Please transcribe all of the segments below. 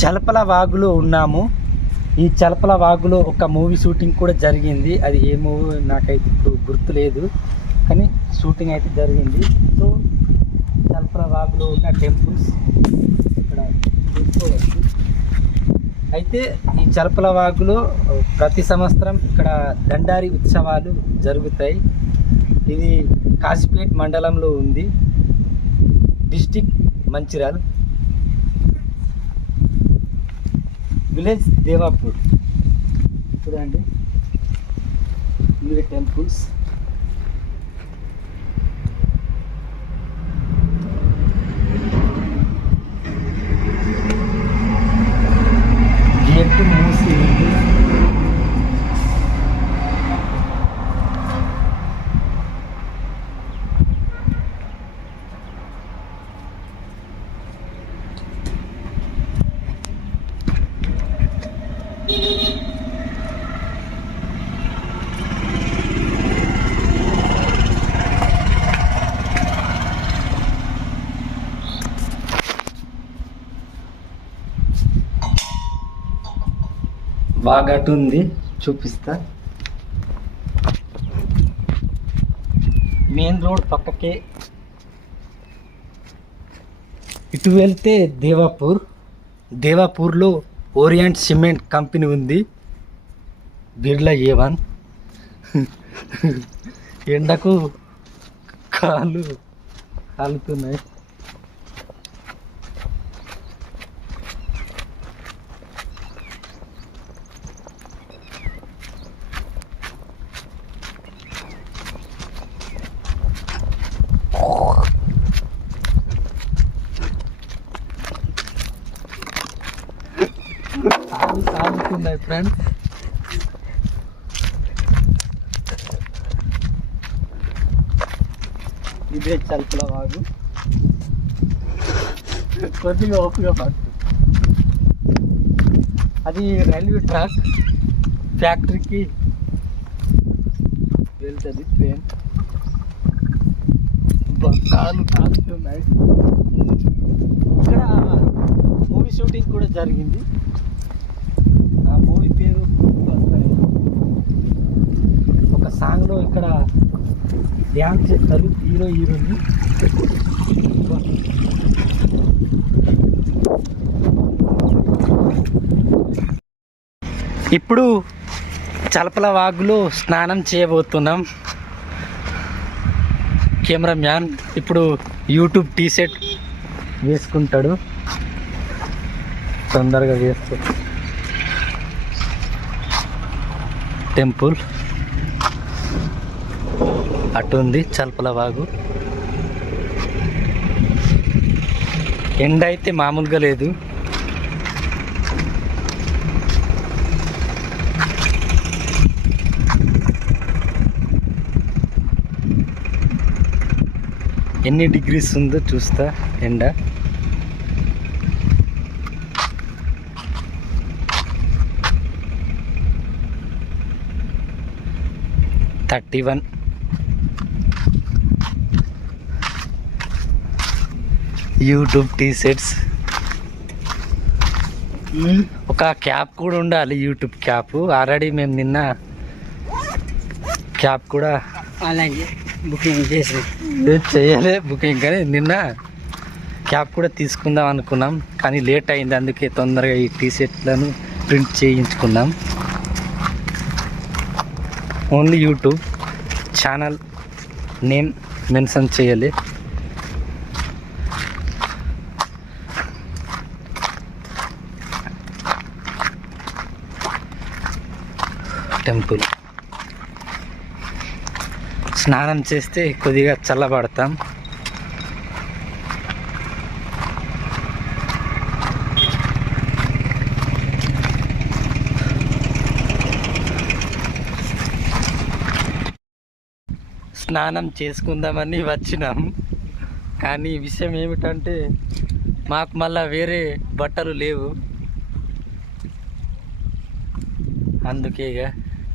చలపల వాగులో ఉన్నాము. ఈ చలపల వాగులో ఒక మూవీ షూటింగ్ కూడా జరిగింది. అది ఏ మూవీ నాకైతే ఇప్పుడు గుర్తులేదు. కానీ షూటింగ్ అయితే జరిగింది. సో చలపల వాగులో ఉన్న టెంపుల్స్ ఇక్కడ చూసుకోవచ్చు అయితే ఈ చలపల వాగులో ప్రతి సంవత్సరం ఇక్కడ దండారి ఉత్సవాలు జరుగుతాయి. ఇది కాశీపేట్ మండలంలో ఉంది. డిస్టిక్ మంచిర్యాల్. విలేజ్ దేవాపూర్. చూడండి. ఇవి టెంపుల్ వాగటు ఉంది చూపిస్తా. మెయిన్ రోడ్ పక్కకే. ఇటు వెళ్తే దేవాపూర్. దేవాపూర్లో ఓరియంట్ సిమెంట్ కంపెనీ ఉంది. Birla A one. ఎండకు కాళ్ళు కాలుతున్నాయి. కాలు ఫ్రెండ్స్ ఇదే చల్పల వాగు. కొద్దిగా ఓపిక పట్టు. అది రైల్వే ట్రాక్ ఫ్యాక్టరీకి వెళ్తుంది ట్రైన్ అబ్బా, కాలు కాలుతున్నాయి ఇక్కడ మూవీ షూటింగ్ కూడా జరిగింది ఆ మూవీ పేరు గుర్తుకు వస్తలేదు. ఒక సాంగ్లో ఇక్కడ డ్యాన్స్ చేస్తారు హీరో హీరోని ఇప్పుడు చలపల వాగులో స్నానం చేయబోతున్నాం. కెమెరా మ్యాన్ ఇప్పుడు యూట్యూబ్ టీ షర్ట్ వేసుకుంటాడు. తొందరగా వేస్తాడు టెంపుల్. అటు ఉంది చల్పల వాగు. ఎండ అయితే మామూలుగా లేదు. ఎన్ని డిగ్రీస్ ఉందో చూస్తా ఎండ. Thirty one. YouTube T shirts ఒక క్యాప్ కూడా ఉండాలి యూట్యూబ్ క్యాప్ ఆల్రెడీ మేము నిన్న క్యాప్ కూడా బుకింగ్ చేసి చేయలే బుకింగ్ కానీ నిన్న క్యాప్ కూడా తీసుకుందాం అనుకున్నాం కానీ లేట్ అయింది అందుకే తొందరగా ఈ టీ షర్ట్లను print చేయించుకున్నాం. Only YouTube channel name mention చేయాలి. టెంపుల్. స్నానం చేస్తే కొద్దిగా చల్లబడతాం. స్నానం చేసుకుందామని వచ్చినాం. కానీ విషయం ఏమిటంటే మాకు మళ్ళా వేరే బట్టలు లేవు. అందుకే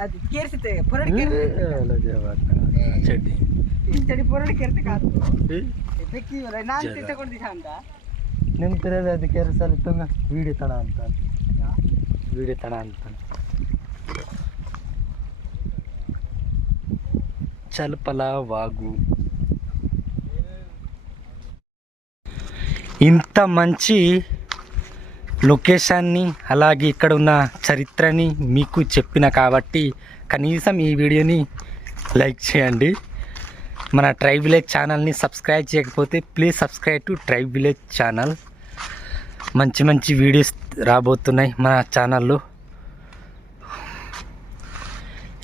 అది కేర్సితే పొరడి కేర్సితే చెడ్డి ఈ చెడి పొరడి కేర్తే కాదు ಬೆಕ್ಕಿ ನಾನು ತಿಳ್ಕೊಂಡಿದ್ದ ಅಂತ ನಿಮ್ ತಿರೋದು ಅದಕ್ಕೆ ಸಲ ತುಂಗ ವಿಡಿಯೋ ತಡ ಅಂತ ವಿಡಿಯೋ ತಡ ಅಂತ చలపల వాగు ఇంత మంచి లొకేషన్ని అలాగే ఇక్కడ ఉన్న చరిత్రని మీకు చెప్పిన కాబట్టి కనీసం ఈ వీడియోని లైక్ చేయండి. మన ట్రైబ్ విలేజ్ ఛానల్ని సబ్స్క్రైబ్ చేయకపోతే please subscribe to tribe village channel. మంచి మంచి వీడియోస్ రాబోతున్నాయి మన ఛానల్లో.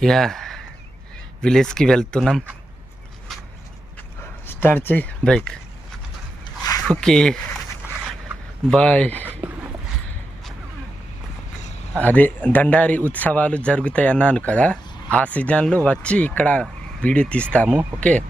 ఇక విలేజ్కి వెళ్తున్నాం. స్టార్ట్ చేయి బైక్. Okay bye. అదే దండారి ఉత్సవాలు జరుగుతాయి అన్నాను కదా. ఆ సీజన్లో వచ్చి ఇక్కడ వీడియో తీస్తాము. ఓకే?